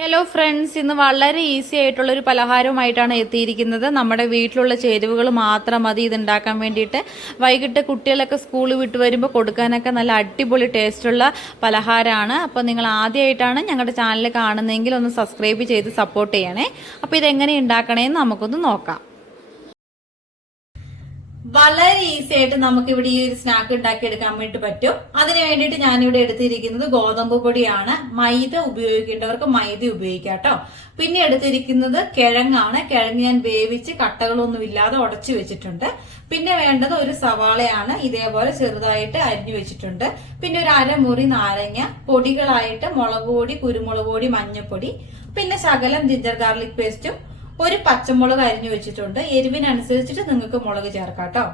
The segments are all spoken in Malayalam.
ഹലോ ഫ്രണ്ട്സ് ഇന്ന് വളരെ ഈസി ആയിട്ടുള്ള ഒരു പലഹാരവുമായിട്ടാണ് എത്തിയിരിക്കുന്നത്. നമ്മുടെ വീട്ടിലുള്ള ചേരുവകൾ മാത്രം മതി ഇത് ഉണ്ടാക്കാൻ വേണ്ടിയിട്ട്. വൈകിട്ട് കുട്ടികളൊക്കെ സ്കൂൾ വിട്ട് വരുമ്പോൾ കൊടുക്കാനൊക്കെ നല്ല അടിപൊളി ടേസ്റ്റുള്ള പലഹാരമാണ്. അപ്പോൾ നിങ്ങൾ ആദ്യമായിട്ടാണ് ഞങ്ങളുടെ ചാനൽ കാണുന്നതെങ്കിൽ ഒന്ന് സബ്സ്ക്രൈബ് ചെയ്ത് സപ്പോർട്ട് ചെയ്യണേ. അപ്പോൾ ഇതെങ്ങനെ ഉണ്ടാക്കണേന്ന് നമുക്കൊന്ന് നോക്കാം. വളരെ ഈസി ആയിട്ട് നമുക്ക് ഇവിടെ ഈ ഒരു സ്നാക്ക് ഉണ്ടാക്കി എടുക്കാൻ വേണ്ടി പറ്റും. അതിന് വേണ്ടിയിട്ട് ഞാനിവിടെ എടുത്തിരിക്കുന്നത് ഗോതമ്പ് പൊടിയാണ്. മൈദ ഉപയോഗിക്കേണ്ടവർക്ക് മൈദ ഉപയോഗിക്കാം കേട്ടോ. പിന്നെ എടുത്തിരിക്കുന്നത് കിഴങ്ങാണ്. കിഴങ്ങ് ഞാൻ വേവിച്ച് കട്ടകളൊന്നും ഇല്ലാതെ ഉടച്ചു വെച്ചിട്ടുണ്ട്. പിന്നെ വേണ്ടത് ഒരു സവാളയാണ്. ഇതേപോലെ ചെറുതായിട്ട് അരിഞ്ഞു വെച്ചിട്ടുണ്ട്. പിന്നെ ഒരു അരമുറി നാരങ്ങ പൊടികളായിട്ട് മുളക് പൊടി കുരുമുളക് പൊടി മഞ്ഞൾപ്പൊടി പിന്നെ ശകലം ജിഞ്ചർ ഗാർലിക് പേസ്റ്റും ഒരു പച്ചമുളക് അരിഞ്ഞു വെച്ചിട്ടുണ്ട്. എരിവിനനുസരിച്ചിട്ട് നിങ്ങൾക്ക് മുളക് ചേർക്കാം കേട്ടോ.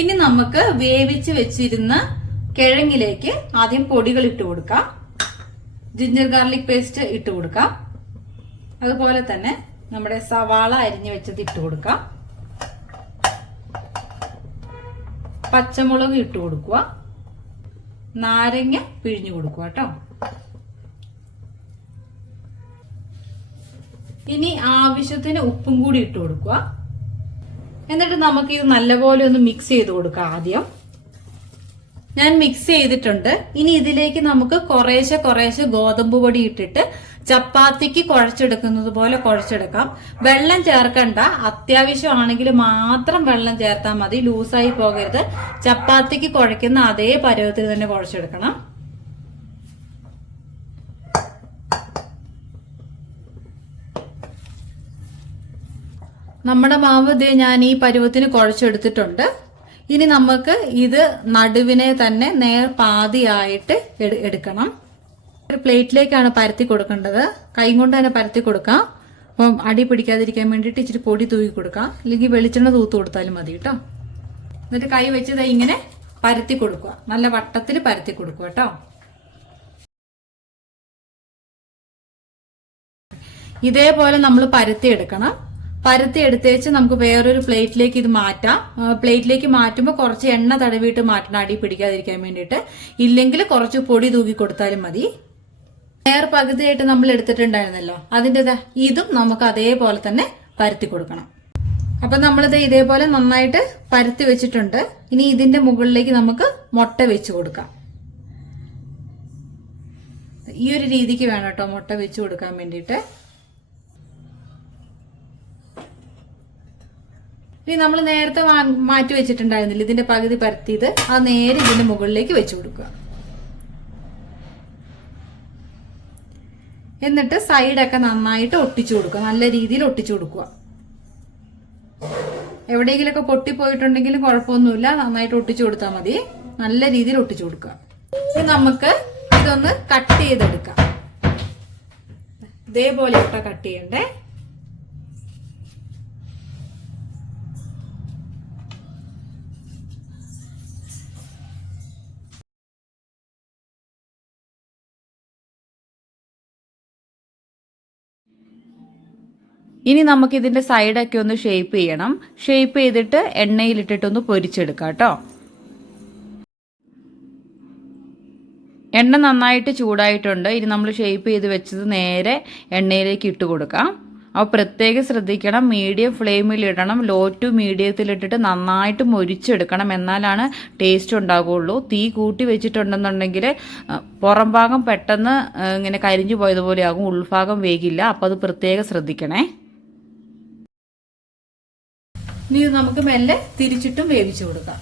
ഇനി നമുക്ക് വേവിച്ച് വെച്ചിരുന്ന കിഴങ്ങിലേക്ക് ആദ്യം പൊടികൾ ഇട്ട് കൊടുക്കാം. ജിഞ്ചർ ഗാർലിക് പേസ്റ്റ് ഇട്ട് കൊടുക്കാം. അതുപോലെ തന്നെ നമ്മുടെ സവാള അരിഞ്ഞു വെച്ചത് ഇട്ട് കൊടുക്കാം. പച്ചമുളക് ഇട്ട് കൊടുക്കുക. നാരങ്ങ പിഴിഞ്ഞു കൊടുക്കുക കേട്ടോ. ഇനി ആവശ്യത്തിന് ഉപ്പും കൂടി ഇട്ട് കൊടുക്കുക. എന്നിട്ട് നമുക്ക് ഇത് നല്ലപോലെ ഒന്ന് മിക്സ് ചെയ്ത് കൊടുക്കാം ആദ്യം. ഞാൻ മിക്സ് ചെയ്തിട്ടുണ്ട്. ഇനി ഇതിലേക്ക് നമുക്ക് കുറേശ്ശെ കുറേശ്ശെ ഗോതമ്പ് പൊടി ഇട്ടിട്ട് ചപ്പാത്തിക്ക് കുഴച്ചെടുക്കുന്നത് പോലെ കുഴച്ചെടുക്കാം. വെള്ളം ചേർക്കണ്ട. അത്യാവശ്യമാണെങ്കിൽ മാത്രം വെള്ളം ചേർത്താൽ മതി. ലൂസായി പോകരുത്. ചപ്പാത്തിക്ക് കുഴയ്ക്കുന്ന അതേ പരുവത്തിൽ തന്നെ കുഴച്ചെടുക്കണം. നമ്മുടെ മാവ് ഇതേ ഞാൻ ഈ പരുവത്തിന് കുഴച്ചെടുത്തിട്ടുണ്ട്. ഇനി നമുക്ക് ഇത് നടുവിനെ തന്നെ നേർ പാതിയായിട്ട് എടുക്കണം. ഒരു പ്ലേറ്റിലേക്കാണ് പരത്തി കൊടുക്കേണ്ടത്. കൈ കൊണ്ട് തന്നെ പരത്തി കൊടുക്കാം. അപ്പം അടി പിടിക്കാതിരിക്കാൻ വേണ്ടിയിട്ട് ഇച്ചിരി പൊടി തൂക്കി കൊടുക്കാം. അല്ലെങ്കിൽ വെളിച്ചെണ്ണ തൂത്ത് കൊടുത്താലും മതി കേട്ടോ. എന്നിട്ട് കൈ വെച്ച് ദേ ഇങ്ങനെ പരത്തി കൊടുക്കുക. നല്ല വട്ടത്തിൽ പരത്തി കൊടുക്കുക കേട്ടോ. ഇതേപോലെ നമ്മൾ പരത്തി എടുക്കണം. പരത്തി എടുത്തേച്ച് നമുക്ക് വേറൊരു പ്ലേറ്റിലേക്ക് ഇത് മാറ്റാം. പ്ലേറ്റിലേക്ക് മാറ്റുമ്പോൾ കുറച്ച് എണ്ണ തടവിയിട്ട് മാറ്റണം അടി പിടിക്കാതിരിക്കാൻ വേണ്ടിയിട്ട്. ഇല്ലെങ്കിൽ കുറച്ച് പൊടി തൂക്കി കൊടുത്താലും മതി. നേർ പകുതിയായിട്ട് നമ്മൾ എടുത്തിട്ടുണ്ടായിരുന്നല്ലോ. അതിന്റെ ഇതും നമുക്ക് അതേപോലെ തന്നെ പരത്തി കൊടുക്കണം. അപ്പൊ നമ്മളിത് ഇതേപോലെ നന്നായിട്ട് പരത്തി വെച്ചിട്ടുണ്ട്. ഇനി ഇതിന്റെ മുകളിലേക്ക് നമുക്ക് മുട്ട വെച്ച് കൊടുക്കാം. ഈ ഒരു രീതിക്ക് വേണം കേട്ടോ മുട്ട വെച്ച് കൊടുക്കാൻ വേണ്ടിയിട്ട്. ഇനി നമ്മൾ നേരത്തെ മാറ്റി വെച്ചിട്ടുണ്ടായിരുന്നില്ല. ഇതിന്റെ പകുതി പരത്തിയത് ആ നേരെ ഇതിന്റെ മുകളിലേക്ക് വെച്ചു കൊടുക്കുക. എന്നിട്ട് സൈഡൊക്കെ നന്നായിട്ട് ഒട്ടിച്ചു കൊടുക്കുക. നല്ല രീതിയിൽ ഒട്ടിച്ചു കൊടുക്കുക. എവിടെയെങ്കിലുമൊക്കെ പൊട്ടിപ്പോയിട്ടുണ്ടെങ്കിലും കുഴപ്പമൊന്നുമില്ല. നന്നായിട്ട് ഒട്ടിച്ചു കൊടുത്താൽ മതി. നല്ല രീതിയിൽ ഒട്ടിച്ചു കൊടുക്കുക. ഇനി നമുക്ക് ഇതൊന്ന് കട്ട് ചെയ്തെടുക്കാം. ഇതേപോലെ ഇട്ട കട്ട് ചെയ്യണ്ടേ. ഇനി നമുക്ക് ഇതിന്റെ സൈഡൊക്കെ ഒന്ന് ഷേപ്പ് ചെയ്യണം. ഷേപ്പ് ചെയ്തിട്ട് എണ്ണയിലിട്ടിട്ടൊന്ന് പൊരിച്ചെടുക്കാം കേട്ടോ. എണ്ണ നന്നായിട്ട് ചൂടായിട്ടുണ്ട്. ഇനി നമ്മൾ ഷേപ്പ് ചെയ്ത് വെച്ചത് നേരെ എണ്ണയിലേക്ക് ഇട്ട് കൊടുക്കാം. അപ്പോൾ പ്രത്യേകം ശ്രദ്ധിക്കണം. മീഡിയം ഫ്ലെയിമിൽ ഇടണം. ലോ ടു മീഡിയത്തിലിട്ടിട്ട് നന്നായിട്ട് മൊരിച്ചെടുക്കണം. എന്നാലാണ് ടേസ്റ്റ് ഉണ്ടാകുള്ളൂ തീ കൂട്ടി വെച്ചിട്ടുണ്ടെന്നുണ്ടെങ്കിൽ പുറം ഭാഗം പെട്ടെന്ന് ഇങ്ങനെ കരിഞ്ഞു പോയതുപോലെയാകും. ഉൾഭാഗം വേഗില്ല അപ്പോൾ അത് പ്രത്യേകം ശ്രദ്ധിക്കണേ. ഇനി നമുക്ക് മെല്ലെ തിരിച്ചിട്ടും വേവിച്ചു കൊടുക്കാം.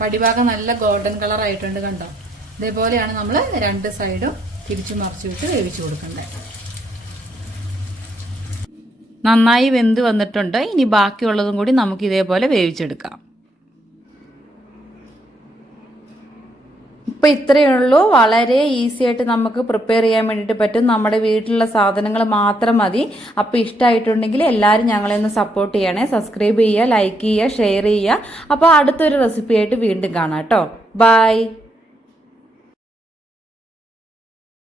പടിഭാഗം നല്ല ഗോൾഡൻ കളർ ആയിട്ടുണ്ട് കണ്ടോ? ഇതേപോലെയാണ് നമ്മൾ രണ്ട് സൈഡും തിരിച്ചു മറിച്ചു വിട്ട് വേവിച്ചു കൊടുക്കേണ്ടത് നന്നായി വെന്ത് വന്നിട്ടുണ്ട്. ഇനി ബാക്കിയുള്ളതും കൂടി നമുക്ക് ഇതേപോലെ വേവിച്ചെടുക്കാം. ഇപ്പം ഇത്രയേ ഉള്ളൂ. വളരെ ഈസി ആയിട്ട് നമുക്ക് പ്രിപ്പയർ ചെയ്യാൻ വേണ്ടിയിട്ട് പറ്റും. നമ്മുടെ വീട്ടിലുള്ള സാധനങ്ങൾ മാത്രം മതി. അപ്പോൾ ഇഷ്ടമായിട്ടുണ്ടെങ്കിൽ എല്ലാവരും ഞങ്ങളെ ഒന്ന് സപ്പോർട്ട് ചെയ്യണേ. സബ്സ്ക്രൈബ് ചെയ്യുക ലൈക്ക് ചെയ്യുക ഷെയർ ചെയ്യുക. അപ്പോൾ അടുത്തൊരു റെസിപ്പി ആയിട്ട് വീണ്ടും കാണാം കേട്ടോ. ബൈ